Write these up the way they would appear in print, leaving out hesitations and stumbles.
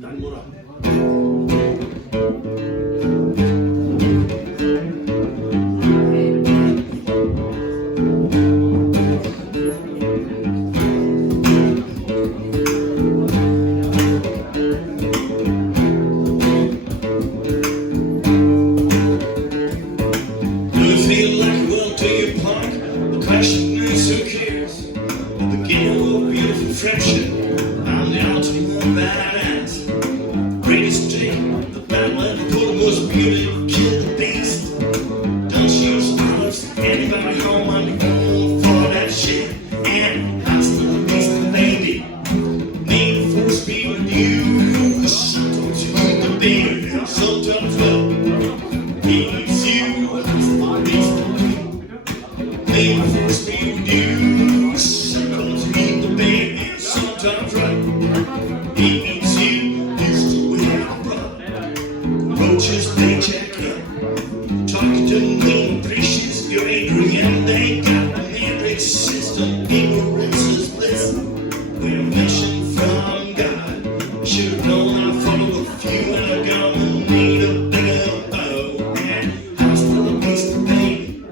난 뭐라. Who cares? The beginning of a beautiful friendship. I'm the ultimate badass. Greatest day, the battle ever put the most beautiful kill the beast. Don't use olives, anybody home, I'm all for that shit. And Hasta, Vista, baby. May the force be with you. Sometimes you want the baby, sometimes well, it's you. Hasta, Vista, may the force be with you. Sometimes you need the baby, sometimes right. It means you used to win a run. Roaches, they check in. Talking to me, appreciates you're angry, and they got a metric system. Ignorance is bliss. We're a mission from God. Should've known I'd follow a few ago and need a bigger bow. And how's the beast, baby?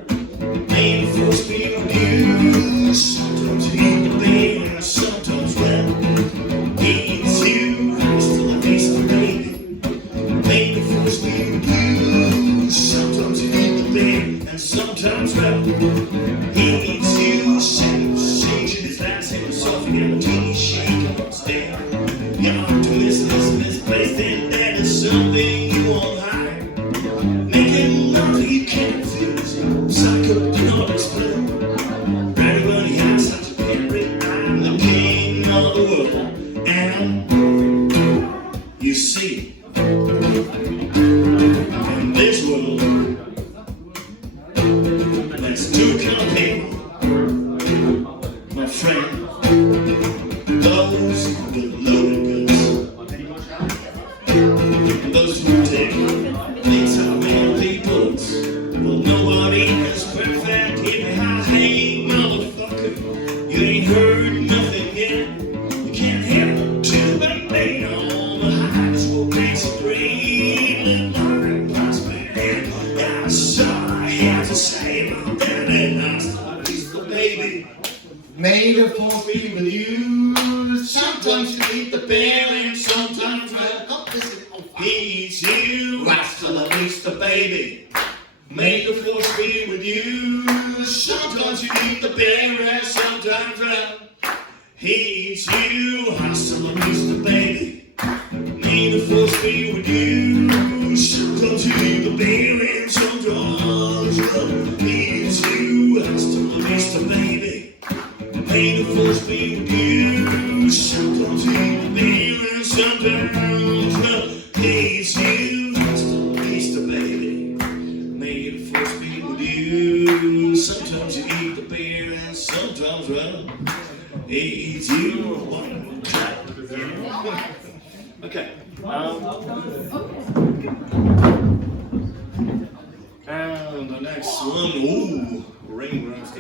May the force be with you. Sometimes you need the baby, sometimes well, it's you. Hasta la vista, baby. May the force be with you. Sometimes you need the baby, and sometimes well, it's you. Changing his last himself again, teeny shake on stage. You're optimistic, misplaced, and that is something you won't hide. Making love you can't refuse. Psycho, do not explain. Everybody has such a parry. I'm the king of the world. And you see, in this world, there's two kind of people, my friend. Those with loaded goods, and those who take things out of real peoples. Well, nobody is perfect. Hit me high, hey, motherfucker. You ain't heard nothing yet. You can't handle too bad on the highs will make it great. Live long and prosper. And that's all I have to say about that. And that's the baby. May the force be with you. Sometimes you need the bear, and sometimes well, it's you. Hasta la vista, baby. May the force be with you. Sometimes you need the bear, and sometimes well, it's you. Hasta la vista, baby. May the force be with you. Sometimes you need the bear, and sometimes well, it's you. Hasta la vista, baby. May the force be with you. Sometimes you need the bear, and sometimes well, it's you. Hasta la vista, baby. May the force be with you. Sometimes you need the beer, and sometimes, well, it's you. One clap. Okay. And the next one, ooh, ring rose.